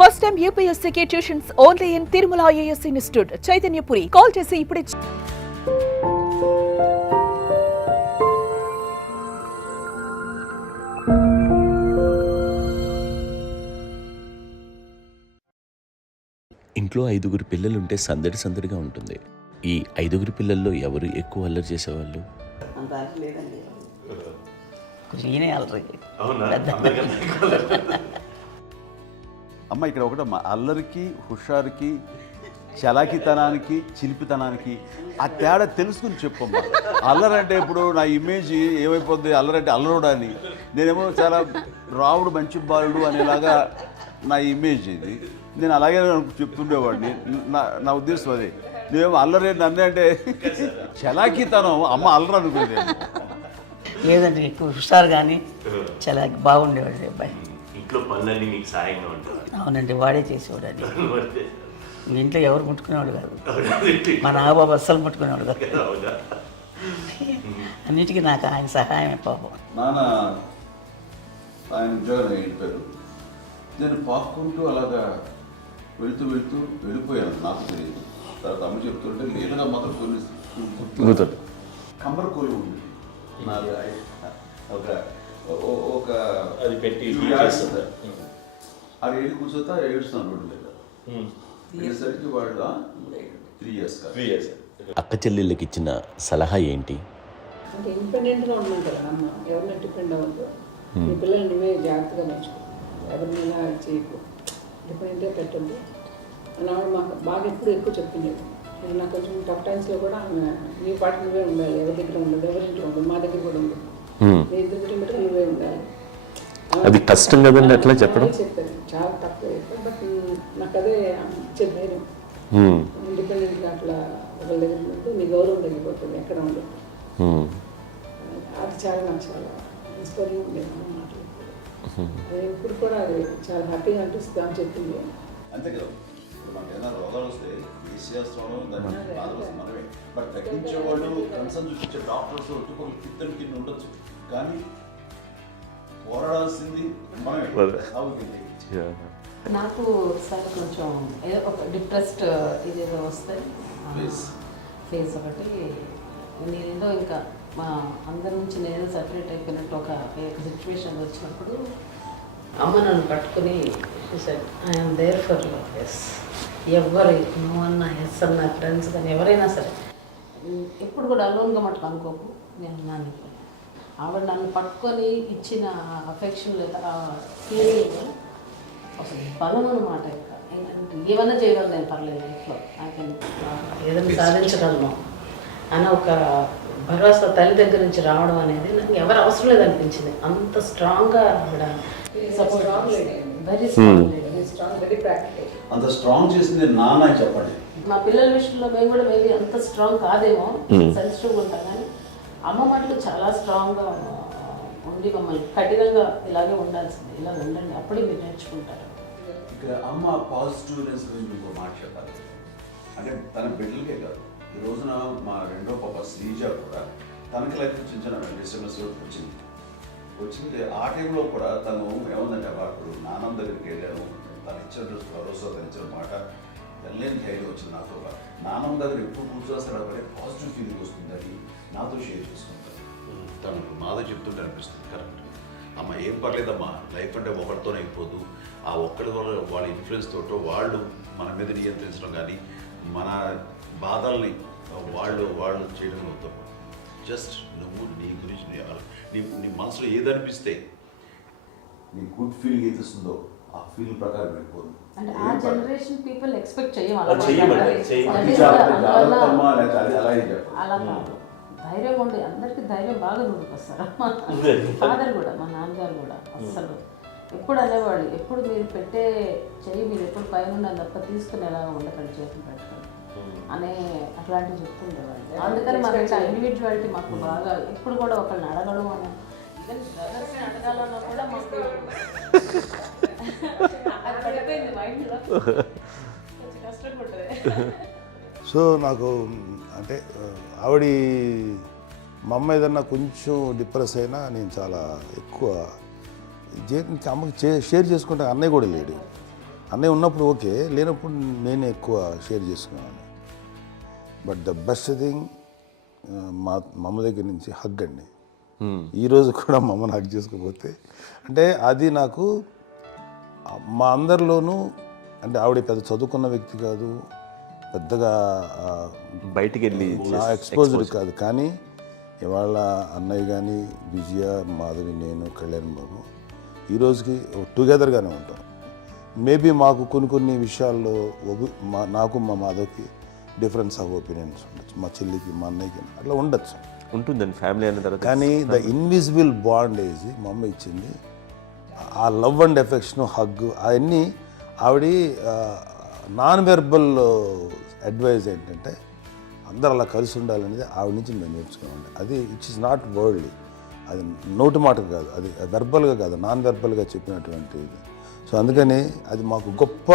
First time యూపీఎస్సీకి tuitions only in Tirumala IAS institute Chaitanyapuri. Call చేసి ఇప్పుడే. ఇంట్లో 5గురు పిల్లలుంటే సందడి సందడిగా ఉంటుంది. ఈ 5గురు పిల్లల్లో ఎవరు ఎక్కువ అల్లరి చేసేవాళ్ళు? అమ్మ ఇక్కడ ఒకటమ్మా, అల్లరికి, హుషారుకి, చలాకితనానికి, చిలిపితనానికి ఆ తేడా తెలుసుకుని చెప్పమ్మా. అల్లరంటే ఇప్పుడు నా ఇమేజ్ ఏమైపోద్ది, అల్లరంటే అల్లరుడు అని, నేనేమో చాలా రావుడు మంచి బాలుడు అనేలాగా నా ఇమేజ్ ఇది. నేను అలాగే చెప్తుండేవాడిని. నా ఉద్దేశం అదే. నువ్వేమో అల్లరే నన్ను అంటే చలాకితనం, అమ్మ అల్లరు అనుకునేది. లేదంటే ఎక్కువ హుషారు కానీ చాలా బాగుండేవాడు అబ్బాయి. ఇంట్లో పనులన్నీ మీకు సాయంగా ఉంటాయి? అవునండి, వాడే చేసేవాడు. అది ఇంట్లో ఎవరు ముట్టుకునేవాడు కాదు, మా నాగబాబు అస్సలు ముట్టుకునేవాడు కాదు. అన్నిటికీ నాకు ఆయన సహాయమే పాపం. నాన్న ఆయన ఉద్యోగం వెళ్ళిపోయారు. నేను పాక్కుంటూ అలాగా వెళుతూ వెళ్ళిపోయాను. నాకు తెలియదు. తర్వాత అమ్మ చెప్తుంటే లేదుగా మాత్రం కొన్ని కమ్మర కోలు ఉంది. ఒక అది పెట్టి అది ఏడు కూర్చోతా ఏడుస్తున్నాను రోడ్డు మీద. అయ్యేసరికి వాళ్ళు 3 years. అక్క చెల్లెళ్ళకి ఇచ్చిన సలహా ఏంటి? అంటే ఇండిపెండెంట్గా ఉన్నాం కదా అమ్మ, ఎవరిని డిపెండ్ అవ్వద్దు. మీ పిల్లలు నువ్వే జాగ్రత్తగా నేర్చుకో, ఎవరినైనా చేయకు, డిపెండెంట్గా పెట్టద్దు అని ఆవిడ మాకు బాగా ఎక్కువ చెప్తుండేది. నాకు కొంచెం టఫ్ టైమ్స్లో కూడా ఆమె నీ పాటు నువ్వే ఉండాలి, ఎవరి దగ్గర ఉండదు, ఎవరింట్లో ఉండదు, మా దగ్గర కూడా ఉండదు, మీ ఇద్దరు బట్టి నువ్వే ఉండాలి. అది కష్టం కదండి అట్లా చెప్పడం. చెప్పారు చాలా తక్కువ చెప్పారు. బట్ నాకు అదే ఇచ్చే ధైర్యం. ఇండిపెండెంట్గా అట్లా ఒకరి దగ్గర ఉంటే నీ గౌరవం తగ్గిపోతుంది, ఎక్కడ ఉండదు. అది చాలా నాకు చాలా ఇన్స్పైరింగ్ ఉండేది మాటలు. అది ఇప్పుడు కూడా అది చాలా హ్యాపీగా అనిపిస్తుంది అని చెప్పింది. అంతే కదా, మనకి ఏదైనా రోగాలు వస్తే వేసేస్తాను, దాన్ని బాధపడుతుంది మనమే. బట్ తగ్గించే వాళ్ళు, కన్సర్న్ చూపించే డాక్టర్స్ ఒట్టుకోలు కింద కింద ఉండొచ్చు, కానీ పోరాడాల్సింది మనమే. నాకు సార్ కొంచెం ఏదో ఒక డిప్రెస్డ్ ఇదేదో వస్తాయి ఫేస్ ఒకటి. నేనేదో ఇంకా మా అందరి నుంచి నేనేదో సపరేట్ అయిపోయినట్టు ఒక సిచ్యువేషన్ వచ్చినప్పుడు అమ్మ నన్ను పట్టుకుని ఐఎమ్ దేర్ ఫర్ ఎస్. ఎవరు నువ్వు అన్నా, ఎస్ అన్న, ఫ్రెండ్స్ కానీ ఎవరైనా సరే ఎప్పుడు కూడా అలోన్గా మటుకు అనుకోకు, నేను నాన్న. ఆవిడ నన్ను పట్టుకొని ఇచ్చిన అఫెక్షన్ లేదా ఫీలింగ్ అసలు బలం అన్నమాట. ఏమన్నా చేయగలను నేను, పర్లేదు లైఫ్లో నాకేం ఏదైనా సాధించగలను అని ఒక భరోసా తల్లి దగ్గర నుంచి రావడం అనేది నాకు ఎవరు అవసరం లేదనిపించింది. అంత స్ట్రాంగ్గా ఆవిడ support, very strong, very practical. అంత స్ట్రాంగ్ చేసింది నాన్న చెప్పండి. మా పిల్లల విషయంలో మేము కూడా మేబీ అంత స్ట్రాంగ్ కాదేమో, సెన్సిటివ్గా ఉంటాం, కానీ అమ్మ మాటలు చాలా స్ట్రాంగ్గా ఉండి మమ్మల్ని కఠినంగా ఇలాగే ఉండాల్సింది, ఇలా ఉండండి, అప్పుడే మీరు నేర్చుకుంటారు. ఇక్కడ అమ్మ పాజిటివ్నెస్ గురించి ఇంకో మాట చెప్పాలి. అంటే తన బిడ్డలకే కాదు, ఈ రోజున మా రెండో పాప శ్రీజ కూడా తనకి లైఫ్ చిన్న SMS వచ్చింది. ఆ టైంలో కూడా తను ఏముందంటే, అప్పుడు నాన్నమ్మ దగ్గరికి వెళ్ళాను, తను ఇచ్చిన భరోసా, తను ఇచ్చిన మాట వెళ్ళలేని ధైర్యం వచ్చింది నాతో. నాన్నమ్మ దగ్గర ఎప్పుడు కూర్చోస్తాడు అప్పుడే పాజిటివ్ ఫీలింగ్ వస్తుందని నాతో షేర్ చేసుకుంటాను. తను మాతో చెప్తుంటే అనిపిస్తుంది, కరెక్ట్ అమ్మ, ఏం పర్లేదమ్మా, లైఫ్ అంటే ఒకరితోనే అయిపోదు. ఆ ఒక్కడి వల్ల వాళ్ళ ఇన్ఫ్లుయెన్స్ తోటో వాళ్ళు మన మీద నియంత్రించడం కానీ, మన బాధల్ని వాళ్ళు చేయడం అవుతాం. జస్ట్ నువ్వు నీ గురించి నీ మనసులో ఏదనిపిస్తే, నీ గుడ్ ఫీలింగ్ ఏది వస్తుందో ఆ ఫీలింగ్ ప్రకారం వెళ్ళిపోదు. అంటే ఆ జనరేషన్ పీపుల్ ఎక్స్పెక్ట్ అలా కాదు, ధైర్యం ఉండి అందరికీ ధైర్యం బాగా నూరుకొస్తారు. ఫాదర్ కూడా, మా నాన్నగారు కూడా అస్సలు ఎప్పుడు అనేవాళ్ళు, ఎప్పుడు మీరు పెట్టే చెయ్యి మీరు ఎప్పుడు పైన తప్ప తీసుకుని ఎలా ఉండకండి, చేతులు పెట్టుకొని అనే అట్లాంటివి చెప్తుండేవాళ్ళు. అందుకని మాకు ఇట్లా ఇండివిజువాలిటీ మాకు బాగా, ఎప్పుడు కూడా ఒకళ్ళని అడగడం అని, ఈవెన్ బ్రదర్స్ని అడగాలన్నా కూడా మాకు పడిపోయింది మైండ్లో, కొంచెం కష్టపడ్డది. సో నాకు అంటే ఆవిడ మా అమ్మ ఏదన్నా కొంచెం డిప్రెస్ అయినా నేను చాలా ఎక్కువ అమ్మకి షేర్ చేసుకుంటే అన్నయ్య కూడా లేడు. అన్నయ్య ఉన్నప్పుడు ఓకే, లేనప్పుడు నేనే ఎక్కువ షేర్ చేసుకున్నాను. బట్ ద బెస్ట్ థింగ్ మా అమ్మ దగ్గర నుంచి హగ్ అండి. ఈరోజు కూడా మా అమ్మని హగ్ చేసుకోకపోతే అంటే అది నాకు మా అందరిలోనూ, అంటే ఆవిడ పెద్ద చదువుకున్న వ్యక్తి కాదు, పెద్దగా బయటికి వెళ్ళి నా ఎక్స్పోజర్ కాదు, కానీ ఇవాళ అన్నయ్య కానీ విజయ, మాధవి, నేను, కళ్యాణ్ బాబు ఈ రోజుకి టుగెదర్గానే ఉంటాం. మేబీ మాకు కొన్ని విషయాల్లో నాకు మా మాధవ్కి డిఫరెన్స్ ఆఫ్ ఒపీనియన్స్ ఉండొచ్చు, మా చెల్లికి మా అన్నయ్యకి అట్లా ఉండొచ్చు, ఉంటుందండి ఫ్యామిలీ అన్న తర్వాత. కానీ ద ఇన్విజిబుల్ బాండేజ్ మా అమ్మ ఇచ్చింది, ఆ లవ్ అండ్ ఎఫెక్షన్, హగ్, అవన్నీ ఆవిడ నాన్ వెర్బల్ అడ్వైజ్ ఏంటంటే అందరూ అలా కలిసి ఉండాలనేది ఆవిడ నుంచి మేము నేర్చుకున్నామండి. అది ఇట్స్ ఇస్ నాట్ వర్డ్లీ, అది నోటి మాట కాదు, అది వెర్బల్గా కాదు, నాన్ వెర్బల్గా చెప్పినటువంటి ఇది. సో అందుకని అది మాకు గొప్ప,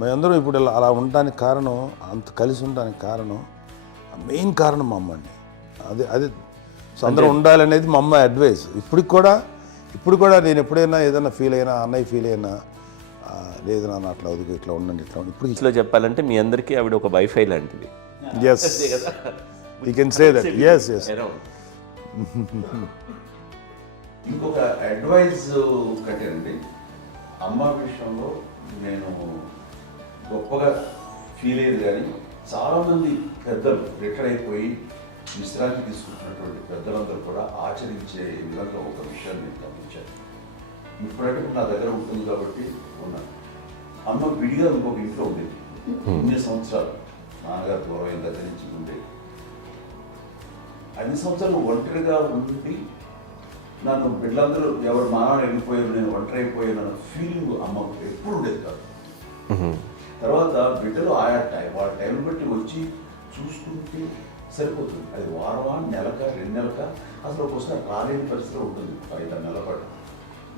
మేమందరం ఇప్పుడు అలా ఉండడానికి కారణం, అంత కలిసి ఉండడానికి కారణం, మెయిన్ కారణం మా అమ్మ అండి. అది సో అందరూ ఉండాలనేది మా అమ్మ అడ్వైస్. ఇప్పుడు కూడా నేను ఎప్పుడైనా ఏదైనా ఫీల్ అయినా, అన్నయ్య ఫీల్ అయినా, లేదు నాన్న అట్లా వదుకు, ఇట్లా ఉండండి, ఇట్లా ఉండి. ఇప్పుడు ఇంట్లో చెప్పాలంటే మీ అందరికీ ఆవిడ ఒక వైఫై లాంటిది. Yes, you can say that. Yes yes. ఇంకొక అడ్వైజ్ కట్టండి, అమ్మ విషయంలో నేను గొప్పగా ఫీల్ అయ్యేది, కానీ చాలామంది పెద్దలు రిటైర్ అయిపోయి విశ్రాంతి తీసుకుంటున్నటువంటి పెద్దలందరూ కూడా ఆచరించే విధంగా ఒక విషయాన్ని నేను గమనించాను. ఇప్పుడంటే నా దగ్గర ఉంటుంది కాబట్టి ఉన్నాను. అమ్మ విడిగా ఇంకొక ఇంట్లో ఉండేది, ఇన్ని సంవత్సరాలు నాన్నగారు పూర్వం దగ్గర నుంచి ఉండేది. అన్ని సంవత్సరాలు ఒంటరిగా ఉండి నన్ను బిడ్డలందరూ ఎవరు మానవ వెళ్ళిపోయారు, నేను ఒంటరి అయిపోయాను అన్న ఫీలింగ్ అమ్మకు ఎప్పుడు ఉండేది కాదు. తర్వాత బిడ్డలు వాళ్ళ టైం బట్టి వచ్చి చూసుకుంటే సరిపోతుంది. అది వారమా, నెలక, 2 నెలక, అసలు ఒకసారి రాలేని పరిస్థితిలో ఉంటుంది. 5-6 నెలల పాటు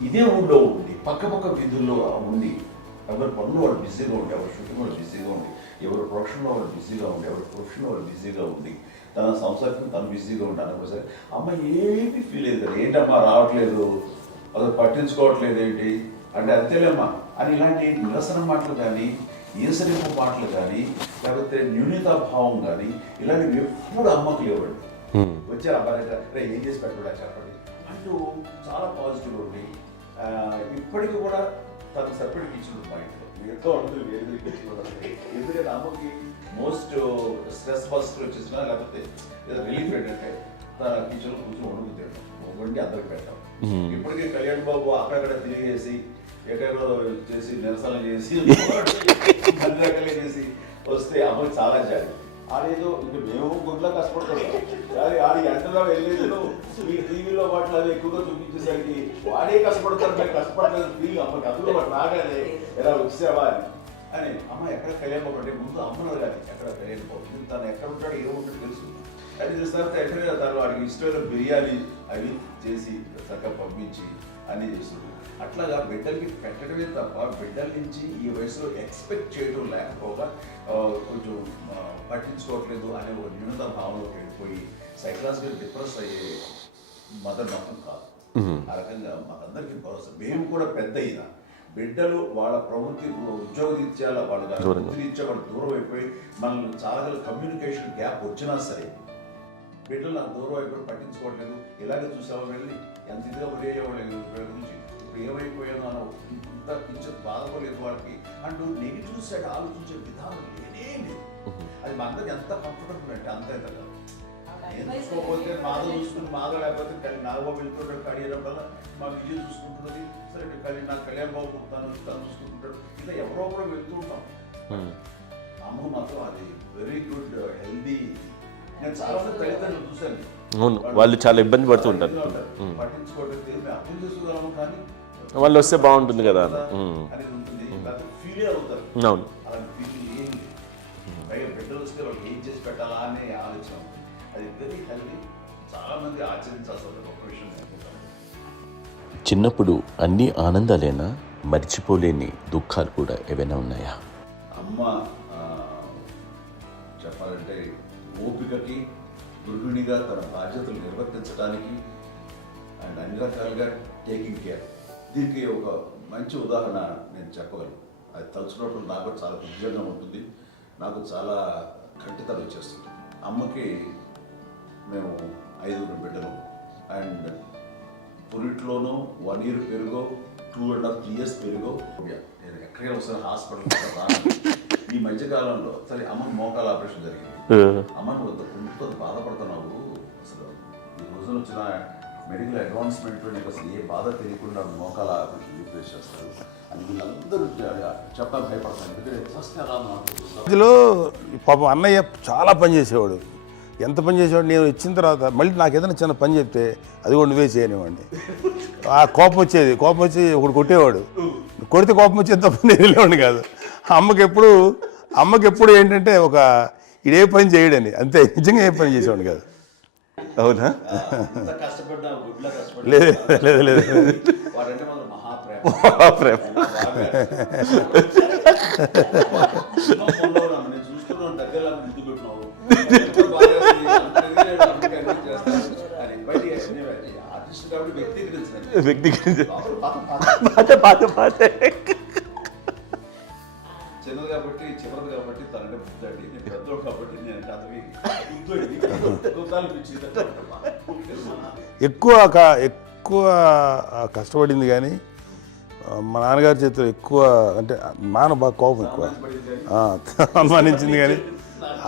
ఇదే ఊళ్ళో ఉండి, పక్క వీధుల్లో ఉండి, ఎవరి పనులు వాళ్ళు బిజీగా ఉండి, ఎవరి షూటింగ్ వాళ్ళు బిజీగా ఉండి, ఎవరి ప్రొఫెషన్లో వాళ్ళు బిజీగా ఉండి, ఎవరి ప్రొఫెషన్లో వాళ్ళు బిజీగా ఉండి, తన సంసారం తను బిజీగా ఉంటాను. ఒకసారి అమ్మ ఏమీ ఫీల్ అయ్యేది, ఏంటమ్మా రావట్లేదు, అసలు పట్టించుకోవట్లేదు ఏంటి అంటే, అంతేలేమ్మా అని ఇలాంటి నిరసన మాటలు కానీ, ఈసరింపు మాటలు కానీ, లేకపోతే న్యూనతాభావం కానీ ఇలాంటివి ఎప్పుడు అమ్మకు లేవండి. వచ్చారు అబ్బాయి ఏం చేసి పెట్టడా చెప్పండి అంటూ చాలా పాజిటివ్ ఉంది. ఇప్పటికీ కూడా తను సపరేట్ కిచెన్ మా ఇంట్లో, ఎంతో ఉంటుంది వేరే కిచెన్. ఎందుకంటే అమ్మకి మోస్ట్ స్ట్రెస్ బస్టర్ వచ్చేసినా, లేకపోతే రిలీఫ్ ఏంటంటే తన కిచెన్లో కూర్చొని వండి అందరికి పెట్టాం. ఇప్పటికీ కళ్యాణ్ బాబు అక్కడక్కడ తిరిగేసి, ఎక్కడో చేసి, నిరసన చేసి, అన్ని రకాలు చేసి వస్తే అమ్మకి చాలా జాలి. ఆడేదో ఇంక మేము గుడ్లా కష్టపడుతున్నాం, కానీ ఆడి ఎంతలో వెళ్ళేదో మీ టీవీలో వాటిలో అది ఎక్కువగా చూపించేసరికి వాడే కష్టపడతారు, మేము కష్టపడలేదు ఫీల్ అమ్మకి. అందులో వాడు రాగానే ఎలా వచ్చావా అని అమ్మ ఎక్కడ కళ్యాణ్ బాబు అంటే ముందు అమ్మను కానీ ఎక్కడ కళ్యాణ్ బాబు, తను ఎక్కడ ఉంటాడో ఏముంటాడో తెలుసు. అది తెలిసిన తర్వాత ఎక్కడ తను వాడికి ఇష్టమైన బిర్యానీ అవి చేసి చక్కగా పంపించి అన్నీ చేస్తుంది. అట్లాగా బిడ్డలకి పెట్టడమే తప్ప బిడ్డల నుంచి ఈ వయసులో ఎక్స్పెక్ట్ చేయడం లేకపోగా కొంచెం పట్టించుకోవట్లేదు అనే ఒక న్యూనత భావనలోకి వెళ్ళిపోయి సైకలాజికల్ డిప్రెస్ అయ్యే మదర్ మాత్రం కాదు. ఆ రకంగా మాకందరికీ భరోసా. మేము కూడా పెద్ద అయినా బిడ్డలు వాళ్ళ ప్రవృత్తి, ఉద్యోగరీత్యాల వాళ్ళ వృత్తిరీత్యా వాళ్ళు దూరం అయిపోయి మనల్ని చాలా కమ్యూనికేషన్ గ్యాప్ వచ్చినా సరే బిడ్డలు నాకు దూరం అయిపోయి పట్టించుకోవట్లేదు, ఇలాగే చూసావా వెళ్ళి ఎంత ఇదిగా పడేవాళ్ళు గురించి ఇప్పుడు ఏమైపోయానో అని ఇంత కించెం బాధపడలేదు వాళ్ళకి అంటూ నెగిటివ్ సైడ్ ఆలోచించే విధానం లేనే లేదు. అది మా అందరికి ఎంత కంఫర్టబుల్ అంటే అంత ఎంత కాదు. ఎందుకోకపోతే మాధవ చూసుకుని, మాధవ లేకపోతే నాగబాబు వెళ్తుంటాడు కడిగినప్పుడల్లా మా విజయ్ చూసుకుంటున్నది, సరే నాకు కళ్యాణ్ బాబు తను చూసుకుంటుంటాడు, ఇలా ఎవరో కూడా వెళ్తూ ఉంటాం. అమ్మ మాత్రం అది వెరీ గుడ్ హెల్దీ. నేను చాలా మంది తల్లిదండ్రులు చూశాను, అవును, వాళ్ళు చాలా ఇబ్బంది పడుతూ ఉంటారు. పట్టించుకోవట్లేదు, అర్థం చేసుకోగలము కానీ వాళ్ళు వస్తే బాగుంటుంది కదా అనేది ఉంటుంది, ఫీల్ అవుతారు. అవును, అలాంటి ఫీలింగ్ ఏం లేదు. పైగా బిడ్డలు వస్తే వాళ్ళకి ఏం చేసి పెట్టాలా అనే ఆలోచన. అది వెరీ హెల్దీ, చాలా మంది ఆచరించాల్సిన ఒక విషయం అనుకుంటాను. చిన్నప్పుడు అన్ని ఆనందాలేనా, మర్చిపోలేని దుఃఖాలు కూడా ఏవైనా ఉన్నాయా? అమ్మ చెప్పాలంటే ఓపికకి, గృహిణిగా తన బాధ్యతలు నిర్వర్తించడానికి అండ్ అన్ని రకాలుగా టేకింగ్ కేర్, దీనికి ఒక మంచి ఉదాహరణ నేను చెప్పగలను. అది తలుచుకున్నప్పుడు నాకు చాలా ఉద్యోగంగా ఉంటుంది, నాకు చాలా కంటితలు వచ్చేస్తుంది. అమ్మకి మేము 5 బిడ్డలు అండ్ పురిట్లోనూ 1 year పెరుగో 2.5 years పెరుగో. నేను ఎక్కడికైనా ఒకసారి హాస్పిటల్ రాను. ఈ మధ్యకాలంలో సరే అమ్మకి మోకాల ఆపరేషన్ జరిగింది. అమ్మని కొంత బాధపడుతున్నావు, అసలు ఈ రోజున వచ్చిన మెడికల్ అడ్వాన్స్మెంట్ నీకు అసలు ఏ బాధ తెలియకుండా మోకాల ఆపరేషన్ రీప్లేస్ చేస్తారు అని వీళ్ళందరూ చెప్పడానికి భయపడతాను. ఎందుకంటే ఫస్ట్ అలా నాకు ఇందులో పాపం అన్నయ్య చాలా పని చేసేవాడు. ఎంత పని చేసేవాడు, నేను ఇచ్చిన తర్వాత మళ్ళీ నాకు ఏదైనా చిన్న పని చెప్తే అది కూడా నువ్వే చేయనివ్వండి. ఆ కోపం వచ్చేది, కోపం వచ్చి ఒకడు కొట్టేవాడు, కొడితే కోపం వచ్చేది తప్ప నేను వెళ్ళేవాడిని కాదు. అమ్మకి ఎప్పుడు ఏంటంటే ఒక ఇదే పని చేయడని, అంతే, నిజంగా ఏ పని చేసేవాడు కాదు. అవునా? కష్టపడ్డా గుడ్లా కష్టపడ్డా లేదు లేదు వాడంటే మాత్రం మహాప్రేమ. నేను చూస్తున్నాను దగ్గర ముద్దు పెట్టినావు ఆర్టిస్ట్ కాబట్టి వ్యక్తీకరించిన చిన్నది కాబట్టి చివరిది కాబట్టి తనంటే ముద్దండి, నేను పెద్దోడు కాబట్టి నేను అతనికి ఎక్కువ కష్టపడింది కానీ మా నాన్నగారి చేతిలో ఎక్కువ అంటే నాన్న బాగా కోపం ఎక్కువ అనుమానించింది కానీ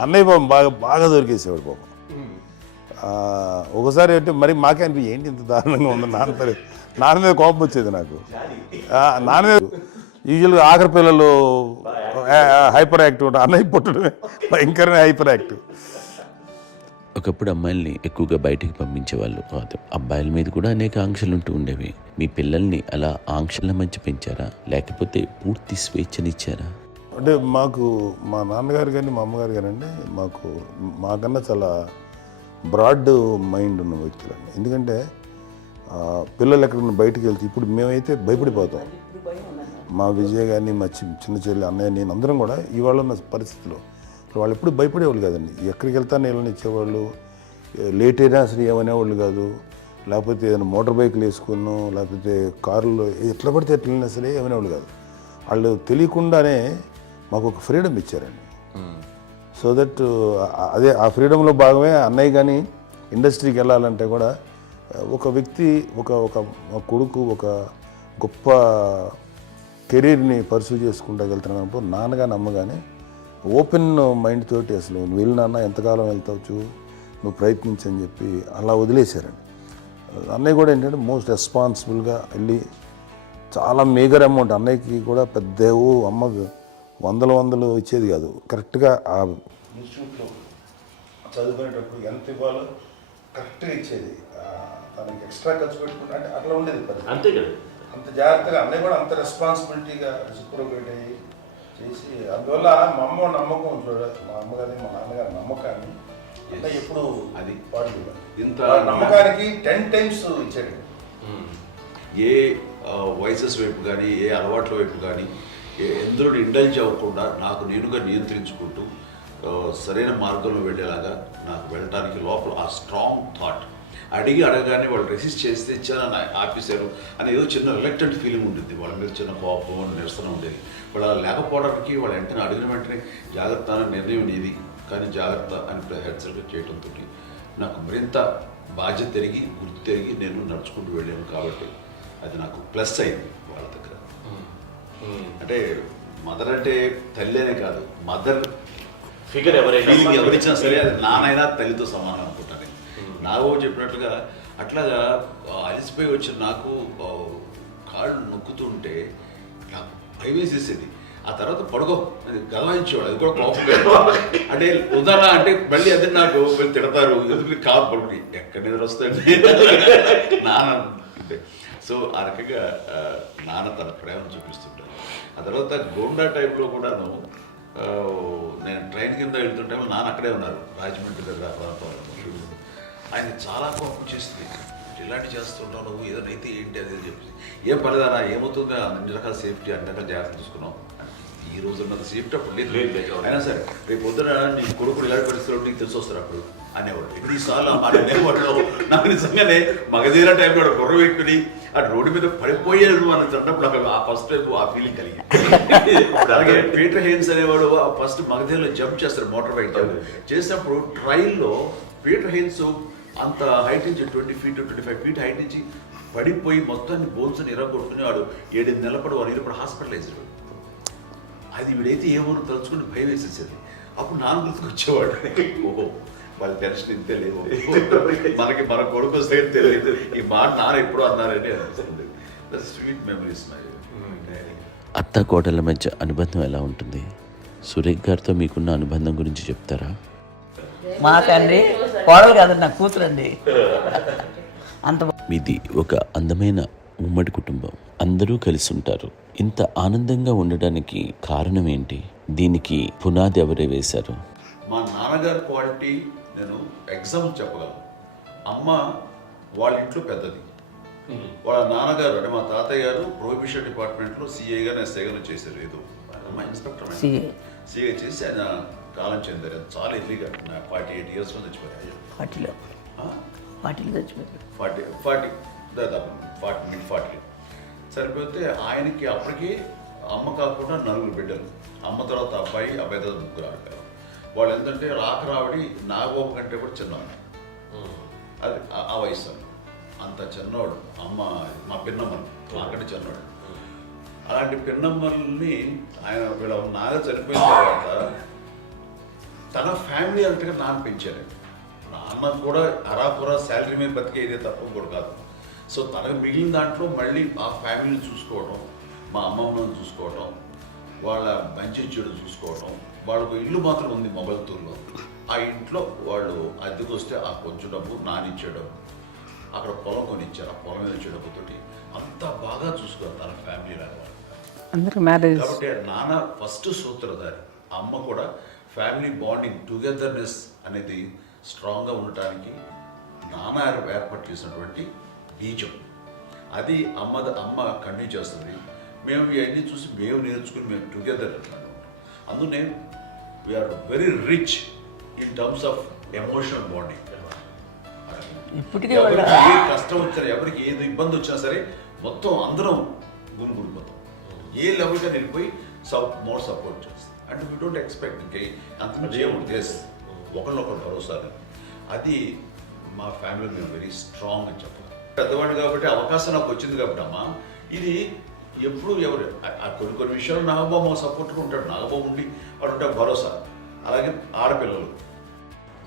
అన్నయ్య పాపం బాగా దొరికేసేవాడు పాపం. ఒకసారి అంటే మరి మాకే అనిపి ఏంటి ఇంత దారుణంగా ఉంది నాన్న మీద కోపం వచ్చేది నాకు. నాన్న మీద యూజువల్గా ఆఖరి పిల్లలు హైపర్ యాక్టివ్ ఉంటారు, అన్నయ్య పుట్టడమే భయంకరమైన హైపర్ యాక్టివ్. ఒకప్పుడు అమ్మాయిల్ని ఎక్కువగా బయటికి పంపించేవాళ్ళు కాదు, అబ్బాయిల మీద కూడా అనేక ఆంక్షలు ఉంటూ ఉండేవి. మీ పిల్లల్ని అలా ఆంక్షల మధ్య పెంచారా, లేకపోతే పూర్తి స్వేచ్ఛనిచ్చారా? అంటే మాకు మా నాన్నగారు కానీ మా అమ్మగారు కానీ అండి మాకన్నా చాలా బ్రాడ్ మైండ్ ఉన్న వ్యక్తులండి. ఎందుకంటే పిల్లలు ఎక్కడికైనా బయటకు వెళ్తే ఇప్పుడు మేమైతే భయపడిపోతాం. మా విజయ్ కానీ మా చిన్న చెల్లి అన్నయ్య నేను అందరం కూడా ఇవాళ ఉన్న పరిస్థితిలో వాళ్ళు ఎప్పుడు భయపడేవాళ్ళు కాదండి. ఎక్కడికి వెళ్తా నీళ్ళని ఇచ్చేవాళ్ళు, లేట్ అయినా అసలు ఏమనేవాళ్ళు కాదు. లేకపోతే ఏదైనా మోటార్ బైక్లు వేసుకున్నాం, లేకపోతే కారులో ఎట్లా పడితే ఎట్లా వెళ్ళినా సరే ఏమనేవాళ్ళు కాదు. వాళ్ళు తెలియకుండానే మాకు ఒక ఫ్రీడమ్ ఇచ్చారండి. సో దట్ అదే ఆ ఫ్రీడంలో భాగమే అన్నయ్య కానీ ఇండస్ట్రీకి వెళ్ళాలంటే కూడా ఒక వ్యక్తి ఒక కొడుకు ఒక గొప్ప కెరీర్ని పర్సూ చేసుకుంటూ వెళ్తున్నప్పుడు నాన్నగాని అమ్మగానే ఓపెన్ మైండ్ తోటి అసలు నువ్వు వెళ్ళినా ఎంతకాలం వెళ్తావు, నువ్వు ప్రయత్నించని చెప్పి అలా వదిలేశారండి. అన్నయ్య కూడా ఏంటంటే మోస్ట్ రెస్పాన్సిబుల్గా వెళ్ళి చాలా మేజర్ అమౌంట్ అన్నయ్యకి కూడా పెద్ద అమ్మకు వందలు ఇచ్చేది కాదు. కరెక్ట్గా ఆ ఇన్స్టిట్యూట్లో చదువుకునేటప్పుడు ఎంత ఇవ్వాలో కరెక్ట్గా ఇచ్చేది. తనకి ఎక్స్ట్రా ఖర్చు పెట్టుకుంటే అంటే అట్లా ఉండేది పరిస్థితి. అంతే కదా, అంత జాగ్రత్తగా అన్నయ్య కూడా అంత రెస్పాన్సిబిలిటీగా రెసిప్రోకేట్ అయ్యి చేసి అందువల్ల మా అమ్మ నమ్మకం మా అమ్మగారి మా నాన్నగారి నమ్మకాన్ని అంటే ఎప్పుడు అది పాడు ఇంత నమ్మకానికి 10 times ఇచ్చాడు. ఏ వయసెస్ వైపు కానీ ఏ అలవాట్ల వైపు కానీ ఎందులో ఇండల్జ్ అవ్వకుండా నాకు నేనుగా నియంత్రించుకుంటూ సరైన మార్గంలో వెళ్ళేలాగా నాకు వెళ్ళడానికి లోపల ఆ స్ట్రాంగ్ థాట్ అడగగానే వాళ్ళు రెసిస్ట్ చేస్తే ఇచ్చారని ఆపేశారు అని ఏదో చిన్న రిలక్టెంట్ ఫీలింగ్ ఉంటుంది. వాళ్ళ మీద చిన్న కోపం నిరసన ఉండేది. వాళ్ళు అలా లేకపోవడానికి వాళ్ళు వెంటనే అడిగిన వెంటనే జాగ్రత్త అనే నిర్ణయం నీది కానీ జాగ్రత్త అని హెచ్చరిక చేయడంతో నాకు మరింత బాధ్యత తిరిగి గుర్తు తిరిగి నేను నడుచుకుంటూ వెళ్ళాను. కాబట్టి అది నాకు ప్లస్ అయింది వాళ్ళ దగ్గర. అంటే మదర్ అంటే తల్లి అనే కాదు, మదర్ ఫిగర్ ఎవరిచ్చినా సరే అది నానైనా తల్లితో సమానం అనుకుంటాను. నాగో చెప్పినట్లుగా అట్లాగా అలిసిపోయి వచ్చిన నాకు కాళ్ళు నొక్కుతుంటే నాకు భయం వేసేసేది. ఆ తర్వాత పడుకో గదవాయించేవాడు, అది కూడా కోపం. అంటే ఉదాహరణ అంటే మళ్ళీ అది నాకు తిడతారు, ఎందుకు కాదు పడుకుని ఎక్కడ నిద్ర వస్తుంది నాన్న అంటే. సో ఆ రకంగా నాన్న తన ప్రేమను చూపిస్తుంటాను. ఆ తర్వాత గోండా టైంలో కూడాను నేను ట్రైన్ కింద వెళ్తుంటే నాన్న అక్కడే ఉన్నారు, రాజమండ్రి దగ్గర ప్రాంతంలో. ఆయన చాలా కోపం చేస్తుంది, ఇలాంటి చేస్తుంటావు నువ్వు, ఏదైనా అయితే ఏంటి అది అని చెప్పి. ఏం పర్లేదన్నా ఏమవుతుందో అన్ని రకాల సేఫ్టీ అన్ని రకాల జాగ్రత్తలు తీసుకున్నావు. ఈ రోజు ఉన్నంత సేఫ్టీ అప్పుడు లేదు. అయినా సరే రేపు పొద్దున నీ కొడుకుడు ఇలాంటి పరిస్థితుల్లో నీకు తెలిసి వస్తారు అప్పుడు అనేవాడు. ఎన్నిసార్లు అనేవాళ్ళు నాకు నిజంగానే మగధీర టైంలో గుర్రం ఎక్కుని ఆ రోడ్డు మీద పడిపోయాడు అని అన్నప్పుడు నాకు ఆ ఫస్ట్ టైం ఆ ఫీలింగ్ కలిగింది. అలాగే పీటర్ హెయిన్స్ అనేవాడు ఫస్ట్ మగధీరలో జంప్ చేస్తారు, మోటార్ బైక్ జంప్ చేసినప్పుడు ట్రైల్లో పీటర్ హెయిన్స్ అంత హైట్ నుంచి 20 feet 25 feet హైట్ నుంచి పడిపోయి మొత్తాన్ని బోన్స్ని ఎరగొట్టుకుని వాడు 7 నెలలు వాడు ఇప్పుడు హాస్పిటలైజ్డ్. అది వీడైతే ఏమో తలుచుకుని భయం వేసేసేది. అప్పుడు నాన్న గుర్తుకు వచ్చేవాడు, ఓహో వాళ్ళ టెన్షన్ ఇంతే లేవు, మనకి మన కొడుకు వస్తే తెలియదు ఈ మాట నాన్న ఎప్పుడు అన్నారని అనిపిస్తుంది. Sweet memories my. అత్త కోడళ్ళ మధ్య అనుబంధం ఎలా ఉంటుంది? సురేఖ్ గారితో మీకున్న అనుబంధం గురించి చెప్తారా? మాకండి కోడలు కాదండి, నా కూతురండి. అంత మీది ఒక అందమైన ఉమ్మడి కుటుంబం, అందరూ కలిసి ఉంటారు. ఇంత ఆనందంగా ఉండడానికి కారణం ఏంటి? దీనికి పునాది ఎవరే వేశారు? మా నాన్నగారి క్వాలిటీ నేను ఎగ్జాంపుల్ చెప్పగలను. అమ్మ వాళ్ళ ఇంట్లో పెద్దది, వాళ్ళ నాన్నగారు అంటే మా తాతయ్య గారు ప్రొహిబిషన్ డిపార్ట్మెంట్లో సిఐ గారు ఎస్ఐ గారు చేశారు. ఏదో మా ఇన్స్పెక్టర్ సిఐ చేసి ఆయన కాలం చెందారు. చాలా ఎర్లీగా 48 years చచ్చిపోయారు. 40 చచ్చిపోయారు. 40 దాదాపు 40 సరిపోతే ఆయనకి అప్పటికే అమ్మ కాకుండా 4 బిడ్డలు. అమ్మ తర్వాత అబ్బాయి తర్వాత 3 ఆడతారు. వాళ్ళు ఏంటంటే రాకరావడి నాగబాబు కంటే కూడా చిన్నవాడు. అది ఆ వయసు అంత చిన్నవాడు. అమ్మ మా పిన్నమ్మని నాకంటే చిన్నవాడు. అలాంటి పిన్నమ్మల్ని ఆయన వీళ్ళ నాగ చనిపోయిన తర్వాత తన ఫ్యామిలీ అంతగా నాన్న పెంచారు. నాన్న కూడా అరాపురా శాలరీ మీద బతికేదే తప్ప కూడా కాదు. సో తనకు మిగిలిన దాంట్లో మళ్ళీ ఆ ఫ్యామిలీని చూసుకోవడం, మా అమ్మమ్మని చూసుకోవడం, వాళ్ళ మంచి చెడు చూసుకోవడం. వాళ్ళకు ఇల్లు మాత్రం ఉంది మొగల్తూరులో. ఆ ఇంట్లో వాళ్ళు అద్దెకు వస్తే ఆ కొంచెం డబ్బు నానిచ్చే డబ్బు, అక్కడ పొలం కొనిచ్చారు. ఆ పొలం ఇచ్చే డబ్బుతోటి అంతా బాగా చూసుకోవాలి తన ఫ్యామిలీ లాగా. కాబట్టి నాన్న ఫస్ట్ సూత్రధారి. అమ్మ కూడా ఫ్యామిలీ బాండింగ్ టుగెదర్నెస్ అనేది స్ట్రాంగ్గా ఉండటానికి నాన్న ఏర్పాటు చేసినటువంటి బీజం. అది అమ్మ కంటిన్యూ చేస్తుంది. మేము ఇవన్నీ చూసి మేము నేర్చుకుని మేము టుగెదర్ ఉంటాం. అందునే we are very rich in terms of emotional bonding. ఎవరికి ఏ కష్టం వచ్చినా, ఎవరికి ఏది ఇబ్బంది వచ్చినా సరే మొత్తం అందరం గురిపోతాం. ఏ లెవెల్గా వెళ్ళిపోయి మోర్ సపోర్ట్ చేస్తాం. అంటే వీ డోంట్ ఎక్స్పెక్ట్ ఇంకా అంతమంది ఏముంటుంది ఒకరినొకరు భరోసా. అది మా ఫ్యామిలీ మేము వెరీ స్ట్రాంగ్ అని చెప్పాలి. పెద్దవాడిని కాబట్టి అవకాశం నాకు వచ్చింది కాబట్టి అమ్మ ఇది ఎప్పుడు ఎవరు కొన్ని విషయాలు నాగబాబు సపోర్ట్గా ఉంటాడు. నాగబాబు ఉండి వాడు ఉంటాడు భరోసా. అలాగే ఆడపిల్లలు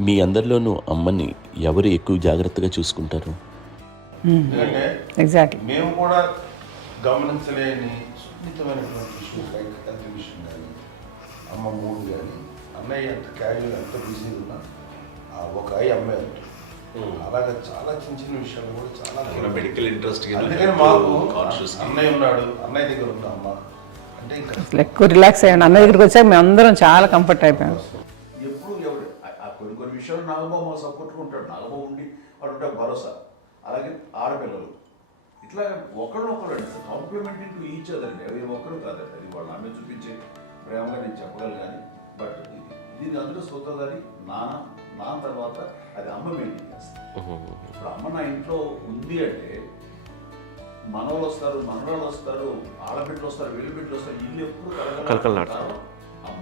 మీ అందరిలోనూ అమ్మని ఎవరు ఎక్కువ జాగ్రత్తగా చూసుకుంటారు? ఎగ్జాక్ట్లీ. మేము కూడా గమనించలేని సున్నితమైనటువంటి విషయం, హెల్త్ విషయం కానీ, అమ్మ మూడు కానీ, అన్నయ్య ఎంత క్యాజువల్ ఎంత బిజీ ఉన్నా ఒక అమ్మాయి ఉంటుంది. అలాగే చాలా చిన్న చిన్న విషయాలు కూడా చాలా మెడికల్ ఇంట్రెస్ట్. అందుకని మాకు అన్నయ్య ఉన్నాడు, అన్నయ్య దగ్గర ఉన్న అమ్మ అంటే ఇంకా ఎక్కువ రిలాక్స్ అయ్యాను. అన్నయ్య దగ్గరికి వచ్చాక మేము అందరం చాలా కంఫర్ట్ అయిపోయాం. ఎప్పుడు ఎవరు కొన్ని విషయాలు నాగబాబు సపోర్ట్గా ఉంటాడు. నాగబాబు ఉండి వాడు ఉంటాడు భరోసా. అలాగే ఆడపిల్లలు ఇట్లా ఒకరినొకరు కాంప్లిమెంటింగ్ టు ఈచ్ అదర్ అండి. అది ఒక్కరు కాదండి, అది వాళ్ళు ఆమె చూపించే ప్రేమగా నేను చెప్పగలను. కానీ బట్ దీని అందరూ సూత్రధారి నాన్న తర్వాత అది అమ్మ మెయింటైన్ చేస్తుంది. ఇప్పుడు అమ్మ నా ఇంట్లో ఉంది అంటే మనవాళ్ళు వస్తారు, మనవాళ్ళు వస్తారు, ఆడబిడ్డలు వస్తారు, వీళ్ళ బిడ్డలు వస్తారు, ఇల్లు ఎప్పుడు కలకలాడతారు అమ్మ.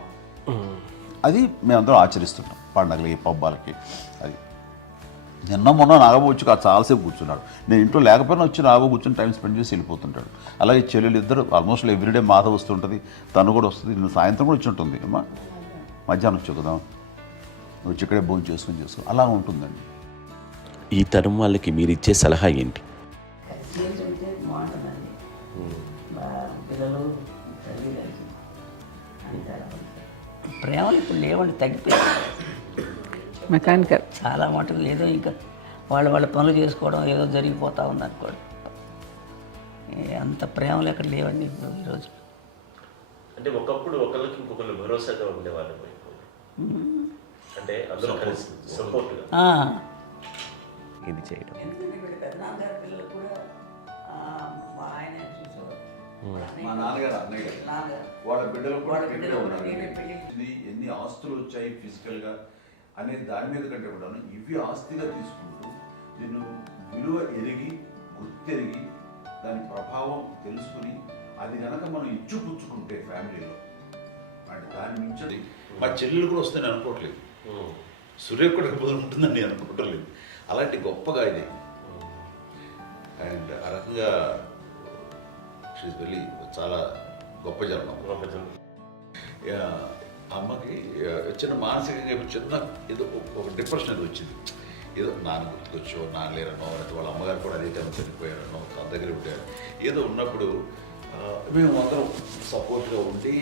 అది మేమందరం ఆచరిస్తుంటాం పండగలకి పబ్బాలకి. అది నిన్న మొన్న నాగబాబు వచ్చి చాలాసేపు కూర్చున్నాడు. నేను ఇంట్లో లేకపోయినా వచ్చి నాగబాబు కూర్చొని టైం స్పెండ్ చేసి వెళ్ళిపోతుంటాడు. అలాగే చెల్లెలు ఇద్దరు ఆల్మోస్ట్ ఎవ్రీడే మాత వస్తుంటుంది, తను కూడా వస్తుంది. నిన్న సాయంత్రం కూడా వచ్చి ఉంటుంది. అమ్మా మధ్యాహ్నం వచ్చి కదా వచ్చి ఇక్కడే భోజనం చేసుకో అలా ఉంటుందండి. ఈ తరం వాళ్ళకి మీరు ఇచ్చే సలహా ఏంటి? బాగుంటుందండి. పిల్లలు ప్రేమలు ఇప్పుడు లేవండి, తగ్గిపోయాయి. మెకానికల్ చాలా మటుకు ఏదో ఇంకా వాళ్ళ పనులు చేసుకోవడం ఏదో జరిగిపోతూ ఉంది అనుకోండి. అంత ప్రేమలు ఎక్కడ లేవండి ఇప్పుడు ఈరోజు. అంటే ఒకప్పుడు ఒకరికి ఇంకొకరు భరోసాగా ఉండేవాళ్ళు, అంటే అందరూ కలిసి సపోర్ట్గా ఇది చేయడం. పెద్దనాన్నగారి పిల్లలు కూడా ఆయనే చూసేవారు. మా నాన్నగారు అన్నయ్య గారు నాన్నగారు. వాళ్ళ బిడ్డలు కూడా వాళ్ళ ఇక్కడే బిడ్డలు ఉన్నారు. నేనే పెళ్లి. ఇది ఎన్ని ఆస్తులు వచ్చాయి ఫిజికల్గా అనే దాని మీద కంటే కూడా ఇవి ఆస్తిగా తీసుకుంటూ నేను విలువ ఎరిగి గుర్తెరిగి దాని ప్రభావం తెలుసుకుని అది కనుక మనం ఇచ్చుపుచ్చుకుంటే ఫ్యామిలీలో అంటే దాని మించి మా చెల్లెలు కూడా వస్తే నేను అనుకోవట్లేదు, సూర్య కూడా ఉంటుందని నేను అనుకోవట్లేదు. అలాంటి గొప్పగా ఇది అండ్ ఆ రకంగా షీస్ వెరీ చాలా గొప్ప జన్మ. అమ్మకి చిన్న మానసికంగా చిన్న ఏదో ఒక డిప్రెషన్ అది వచ్చింది. ఏదో నాన్న గుర్తుకొచ్చో నాన్న లేరనో లేకపోతే వాళ్ళ అమ్మగారు కూడా అదే టైం చనిపోయారనో తన దగ్గర ఉంటారు ఏదో ఉన్నప్పుడు మేము అందరం సపోర్ట్గా ఉండి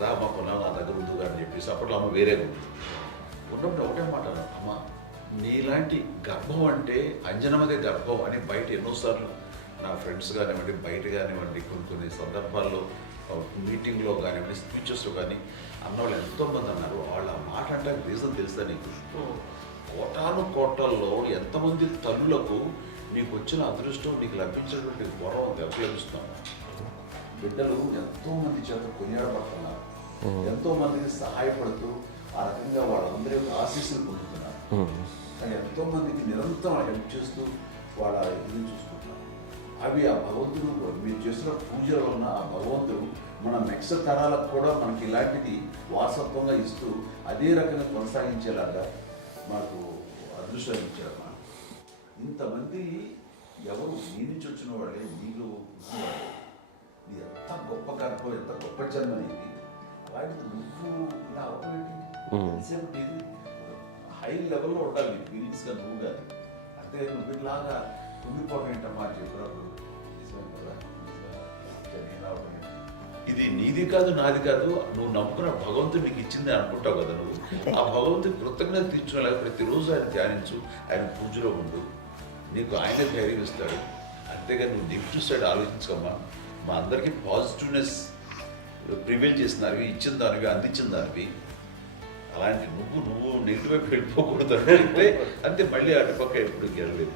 రామా కొన్నాం నా దగ్గర ఉందిగా అని చెప్పేసి అప్పట్లో అమ్మ వేరే ఉంది ఉన్నప్పుడు ఒకటే మాట అమ్మ నీలాంటి గర్భం అంటే అంజనమదే గర్భం అని బయట ఎన్నోసార్లు నా ఫ్రెండ్స్ కానివ్వండి బయట కానివ్వండి కొన్ని సందర్భాల్లో మీటింగ్లో కానివ్వండి స్పీచెస్లో కానీ అన్నవాళ్ళు ఎంతోమంది అన్నారు. వాళ్ళ మాట అంటే రీజన్ తెలుసా నీకు? కోటాను కోటల్లో ఎంతమంది తల్లులకు నీకు వచ్చిన అదృష్టం నీకు లభించినటువంటి గౌరవం ఎవరు లభిస్తున్నావు? బిడ్డలు ఎంతోమంది చేత కొనియాడబడుతున్నారు, ఎంతోమందికి సహాయపడుతూ ఆ రకంగా వాళ్ళందరి యొక్క ఆశీస్సులు పొందుతున్నారు. కానీ ఎంతోమందికి నిరంతరం హెల్ప్ చేస్తూ వాళ్ళ ఇది చూసుకుంటున్నారు. అవి ఆ భగవంతుడు మీరు చేసిన పూజల వలన ఆ భగవంతుడు మన నెక్స్ట్ తరాలకు కూడా మనకి ఇలాంటిది వారసత్వంగా ఇస్తూ అదే రకంగా కొనసాగించేలాగా మాకు అదృష్టం ఇచ్చారు. ఇంతమంది ఎవరు నీ నుంచి వచ్చిన వాళ్ళే నీకు నీ ఎంత గొప్ప గర్భం ఎంత గొప్ప జన్మ నీది. అలాంటిది నువ్వు ఇలా అవ్వబెట్టి హై లెవెల్లో ఉండాలి నీ ఫీలింగ్స్గా నువ్వు కాదు. అంటే నువ్వు ఇలాగా కుంగిపోవడం ఏంటమ్మా చెప్పినప్పుడు నిజమే కదా. ఇది నీది కాదు నాది కాదు, నువ్వు నమ్ముకున్న భగవంతుడు నీకు ఇచ్చింది అనుకుంటావు కదా. నువ్వు ఆ భగవంతుడి కృతజ్ఞత తీర్చుకోలేక ప్రతిరోజు ఆయన ధ్యానించు, ఆయన పూజలో ఉండు, నీకు ఆయనే ధైర్యం ఇస్తాడు. అంతేగా నువ్వు నెగిటివ్ సైడ్ ఆలోచించకమ్మా. మా అందరికీ పాజిటివ్నెస్ ప్రివైల్ చేసిన దానివి, ఇచ్చిన దానివి, అందించిన దానివి. అలాంటి నువ్వు నెగిటివ్ వైపు వెళ్ళిపోకూడదు అంటే అంతే. మళ్ళీ అటుపక్క ఎప్పుడు గెలలేదు.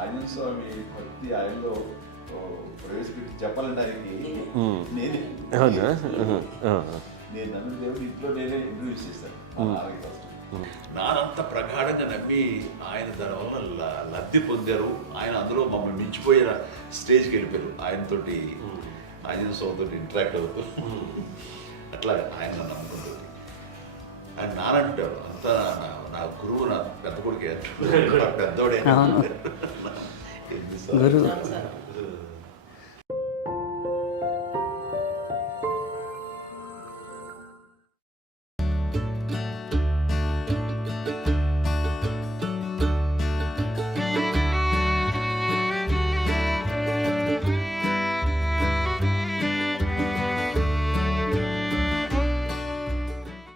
ఆంజనేయ స్వామి భక్తి ఆయనలో ప్రవేశపెట్టి చెప్పాలంటే ఆయనకి నేనే నేను నమ్మిన దేవుడు ఇంట్లో నేనే ఇంట్రడ్యూస్ చేస్తాను. నానంత ప్రగాఢంగా నమ్మి ఆయన దాని వల్ల లబ్ధి పొందారు. ఆయన అందులో మమ్మల్ని మించిపోయిన స్టేజ్కి వెళ్ళిపోయారు. ఆయనతోటి ఆంజనేయ స్వామితో ఇంటరాక్ట్ అవుతూ అట్లా ఆయన నమ్ముకుంటుంది. ఆయన నానంటారు అంతా నా గురువు, నా పెద్ద కొడుకు పెద్దోడే గురువు.